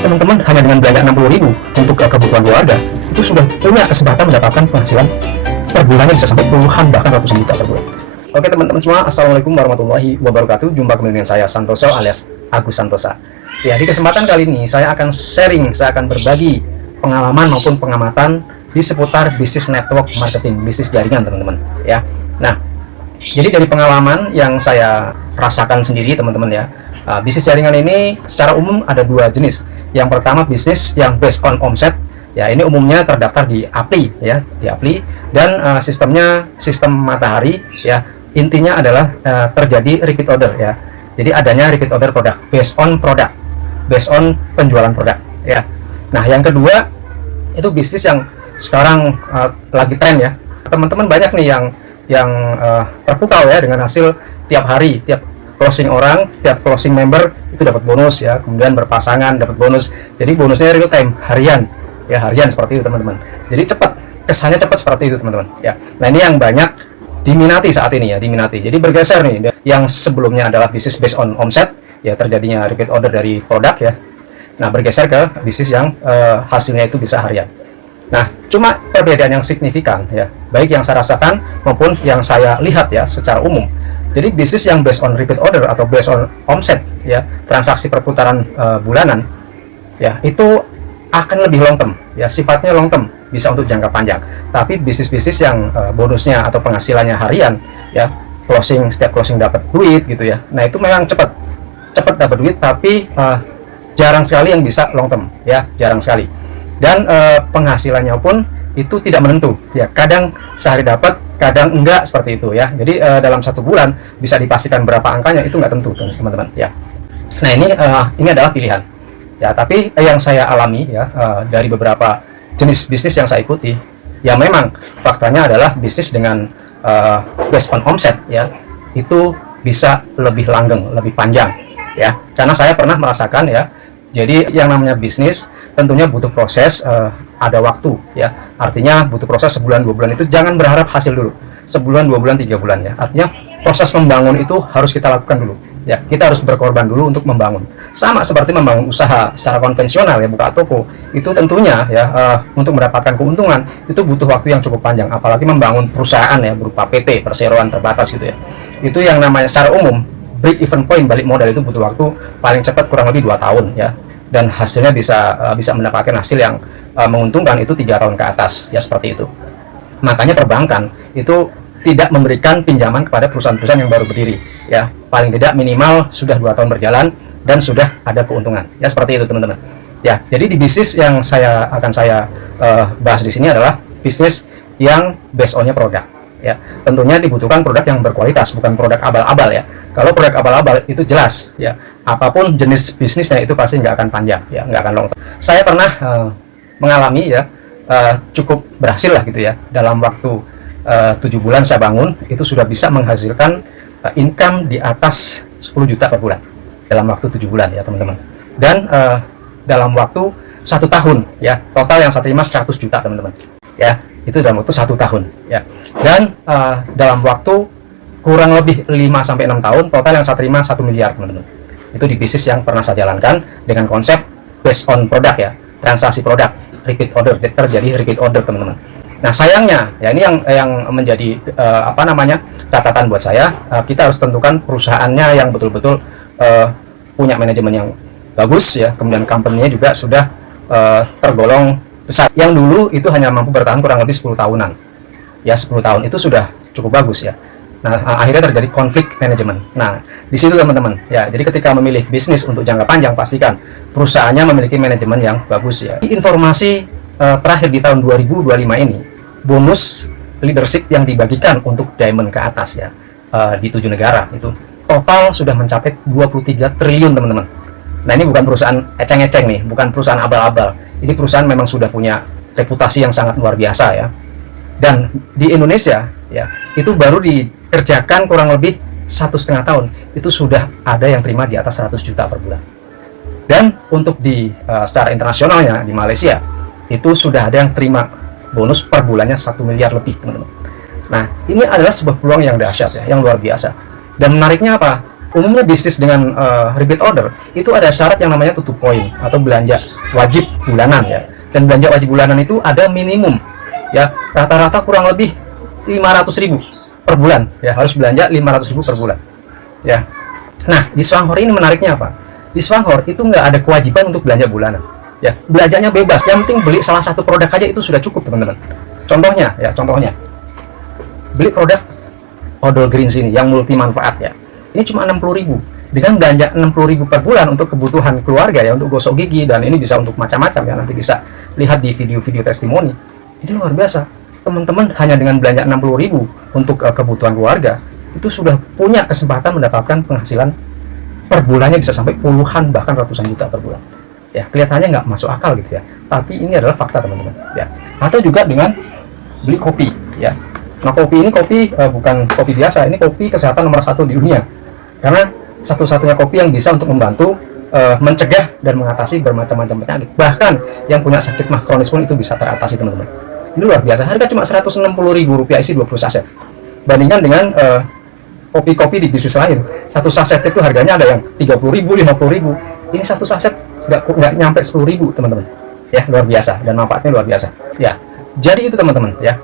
teman-teman hanya dengan belanja 60.000 untuk kebutuhan keluarga, itu sudah punya kesempatan mendapatkan penghasilan per bulannya bisa sampai puluhan bahkan ratusan juta per bulan. Oke teman-teman semua, assalamualaikum warahmatullahi wabarakatuh. Jumpa kembali dengan saya Santoso alias Agus Santosa. Ya, di kesempatan kali ini saya akan sharing, saya akan berbagi pengalaman maupun pengamatan di seputar bisnis network marketing, bisnis jaringan teman-teman. Ya, nah jadi dari pengalaman yang saya rasakan sendiri teman-teman ya, bisnis jaringan ini secara umum ada dua jenis. Yang pertama bisnis yang based on omset. Ya, ini umumnya terdaftar di Apply ya, di Apply dan sistemnya sistem matahari ya. Intinya adalah terjadi repeat order ya. Jadi adanya repeat order produk based on produk, based on penjualan produk ya. Nah, yang kedua itu bisnis yang sekarang lagi tren ya. Teman-teman banyak nih yang terpukau ya dengan hasil tiap hari, tiap closing orang, setiap closing member itu dapat bonus ya, kemudian berpasangan dapat bonus. Jadi bonusnya real time, harian ya, harian seperti itu teman-teman. Jadi cepat, kesannya cepat seperti itu teman-teman ya. Nah, ini yang banyak diminati saat ini ya, diminati. Jadi bergeser nih, yang sebelumnya adalah bisnis based on omset ya, terjadinya repeat order dari produk ya. Nah, bergeser ke bisnis yang hasilnya itu bisa harian. Nah, cuma perbedaan yang signifikan ya, baik yang saya rasakan maupun yang saya lihat ya secara umum. Jadi bisnis yang based on repeat order atau based on omset ya, transaksi perputaran bulanan ya, itu akan lebih long term ya, sifatnya long term, bisa untuk jangka panjang. Tapi bisnis-bisnis yang bonusnya atau penghasilannya harian ya, setiap closing dapat duit gitu ya. Nah, itu memang cepat dapat duit, tapi jarang sekali yang bisa long term ya, jarang sekali. Dan penghasilannya pun itu tidak menentu ya, kadang sehari dapat, kadang enggak, seperti itu ya. Jadi dalam satu bulan bisa dipastikan berapa angkanya itu nggak tentu teman-teman ya. Nah, ini adalah pilihan ya, tapi yang saya alami ya dari beberapa jenis bisnis yang saya ikuti ya, memang faktanya adalah bisnis dengan based on omset ya, itu bisa lebih langgeng, lebih panjang ya, karena saya pernah merasakan ya. Jadi yang namanya bisnis tentunya butuh proses, ada waktu ya, artinya butuh proses sebulan 2 bulan. Itu jangan berharap hasil dulu sebulan 2 bulan 3 bulan ya, artinya proses membangun itu harus kita lakukan dulu ya. Kita harus berkorban dulu untuk membangun, sama seperti membangun usaha secara konvensional ya, buka toko itu tentunya ya, untuk mendapatkan keuntungan itu butuh waktu yang cukup panjang, apalagi membangun perusahaan ya berupa PT, perseroan terbatas gitu ya. Itu yang namanya secara umum break even point, balik modal itu butuh waktu paling cepat kurang lebih 2 tahun ya, dan hasilnya bisa mendapatkan hasil yang menguntungkan itu 3 tahun ke atas ya, seperti itu. Makanya perbankan itu tidak memberikan pinjaman kepada perusahaan-perusahaan yang baru berdiri ya, paling tidak minimal sudah 2 tahun berjalan dan sudah ada keuntungan ya, seperti itu teman-teman ya. Jadi di bisnis yang akan saya bahas di sini adalah bisnis yang based on-nya produk ya. Tentunya dibutuhkan produk yang berkualitas, bukan produk abal-abal ya. Kalau produk abal-abal itu jelas ya, apapun jenis bisnisnya itu pasti nggak akan panjang ya, nggak akan long term. Saya pernah mengalami ya, cukup berhasil lah gitu ya, dalam waktu 7 bulan saya bangun itu sudah bisa menghasilkan income di atas 10 juta per bulan dalam waktu 7 bulan ya teman-teman. Dan dalam waktu 1 tahun ya, total yang saya terima 100 juta teman-teman ya, itu dalam waktu 1 tahun ya. Dan dalam waktu kurang lebih 5-6 tahun, total yang saya terima 1 miliar teman-teman. Itu di bisnis yang pernah saya jalankan dengan konsep based on produk ya, transaksi produk, repeat order, terjadi repeat order teman-teman. Nah, sayangnya ya, ini yang menjadi catatan buat saya, kita harus tentukan perusahaannya yang betul-betul punya manajemen yang bagus ya, kemudian company-nya juga sudah tergolong besar. Yang dulu itu hanya mampu bertahan kurang lebih 10 tahunan ya, 10 tahun itu sudah cukup bagus ya. Nah, akhirnya terjadi konflik manajemen. Nah, di situ teman-teman ya, jadi ketika memilih bisnis untuk jangka panjang, pastikan perusahaannya memiliki manajemen yang bagus ya. Informasi terakhir di tahun 2025 ini, bonus leadership yang dibagikan untuk diamond ke atas ya, di 7 negara itu total sudah mencapai 23 triliun teman-teman. Nah, ini bukan perusahaan eceng-eceng nih, bukan perusahaan abal-abal. Ini perusahaan memang sudah punya reputasi yang sangat luar biasa ya. Dan di Indonesia ya, itu baru dikerjakan kurang lebih 1,5 tahun itu sudah ada yang terima di atas 100 juta per bulan. Dan untuk secara internasionalnya di Malaysia itu sudah ada yang terima bonus per bulannya 1 miliar lebih teman-teman. Nah, ini adalah sebuah peluang yang dahsyat ya, yang luar biasa. Dan menariknya apa? Umumnya bisnis dengan repeat order itu ada syarat yang namanya tutup poin atau belanja wajib bulanan ya. Dan belanja wajib bulanan itu ada minimum ya, rata-rata kurang lebih 500.000 per bulan ya, harus belanja 500.000 per bulan ya. Nah, di Swanghor ini menariknya apa? Di Swanghor itu nggak ada kewajiban untuk belanja bulanan ya, belanjanya bebas, yang penting beli salah satu produk aja itu sudah cukup teman-teman. Contohnya ya, contohnya beli produk odol greens ini yang multi manfaat ya, ini cuma 60.000. Dengan belanja 60.000 per bulan untuk kebutuhan keluarga ya, untuk gosok gigi, dan ini bisa untuk macam-macam ya, nanti bisa lihat di video-video testimoni. Ini luar biasa teman-teman, hanya dengan belanja 60.000 untuk kebutuhan keluarga itu sudah punya kesempatan mendapatkan penghasilan per bulannya bisa sampai puluhan bahkan ratusan juta per bulan ya. Kelihatannya nggak masuk akal gitu ya, tapi ini adalah fakta teman-teman ya. Atau juga dengan beli kopi ya. Nah, kopi ini bukan kopi biasa, ini kopi kesehatan nomor 1 di dunia, karena satu-satunya kopi yang bisa untuk membantu mencegah dan mengatasi bermacam-macam penyakit. Bahkan yang punya sakit mah kronis pun itu bisa teratasi teman-teman. Ini luar biasa, harga cuma Rp160.000 isi 20 saset. Bandingkan dengan kopi-kopi di bisnis lain, satu saset itu harganya ada yang 30.000, 50.000. Ini satu saset nggak nyampe 10.000 teman-teman ya. Luar biasa, dan manfaatnya luar biasa ya. Jadi itu teman-teman ya,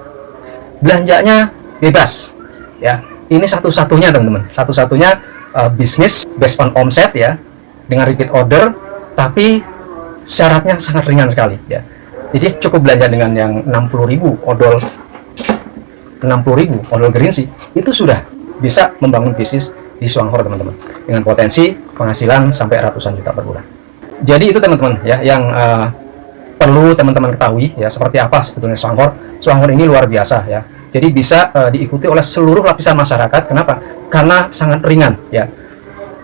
belanjanya bebas ya. Ini satu-satunya teman-teman, satu-satunya bisnis based on omset ya, dengan repeat order, tapi syaratnya sangat ringan sekali ya. Jadi cukup belanja dengan yang 60.000 odol, 60.000 odol greens itu sudah bisa membangun bisnis di Swanghor teman-teman, dengan potensi penghasilan sampai ratusan juta per bulan. Jadi itu teman-teman ya, yang perlu teman-teman ketahui ya, seperti apa sebetulnya Swanghor. Swanghor ini luar biasa ya. Jadi bisa diikuti oleh seluruh lapisan masyarakat. Kenapa? Karena sangat ringan ya,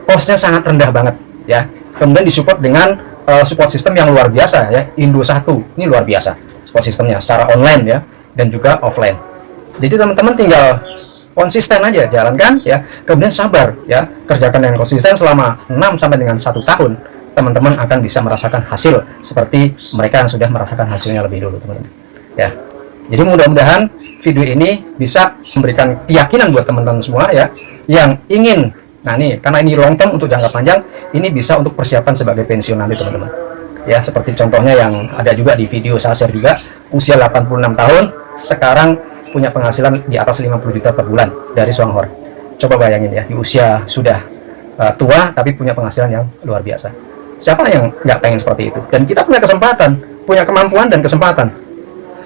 costnya sangat rendah banget ya. Kemudian disupport dengan support system yang luar biasa ya. Indo1 ini luar biasa support sistemnya secara online ya, dan juga offline. Jadi teman-teman tinggal konsisten aja jalankan ya, kemudian sabar ya, kerjakan dengan konsisten selama 6 sampai dengan 1 tahun. Teman-teman akan bisa merasakan hasil seperti mereka yang sudah merasakan hasilnya lebih dulu teman-teman ya. Jadi mudah-mudahan video ini bisa memberikan keyakinan buat teman-teman semua ya, yang ingin, nah nih, karena ini long term untuk jangka panjang, ini bisa untuk persiapan sebagai pensiun nanti teman-teman ya. Seperti contohnya yang ada juga di video saya share juga, usia 86 tahun sekarang punya penghasilan di atas 50 juta per bulan dari Swanghor. Coba bayangin ya, di usia sudah tua tapi punya penghasilan yang luar biasa. Siapa yang nggak pengen seperti itu? Dan kita punya kesempatan, punya kemampuan dan kesempatan.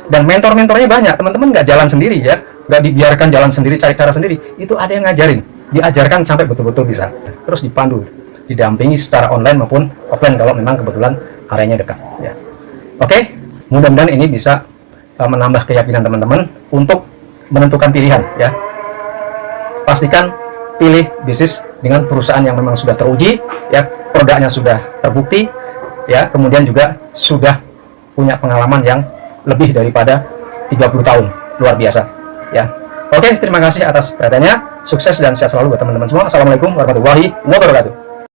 Dan mentor-mentornya banyak, teman-teman nggak jalan sendiri ya, nggak dibiarkan jalan sendiri, cari cara sendiri. Itu ada yang ngajarin, diajarkan sampai betul-betul bisa. Terus dipandu, didampingi secara online maupun offline kalau memang kebetulan areanya dekat. Ya. Oke, mudah-mudahan ini bisa menambah keyakinan teman-teman untuk menentukan pilihan ya. Pastikan pilih bisnis dengan perusahaan yang memang sudah teruji ya, produknya sudah terbukti ya, kemudian juga sudah punya pengalaman yang lebih daripada 30 tahun, luar biasa ya. Oke, terima kasih atas perhatiannya, sukses dan sehat selalu buat teman-teman semua. Assalamualaikum warahmatullahi wabarakatuh.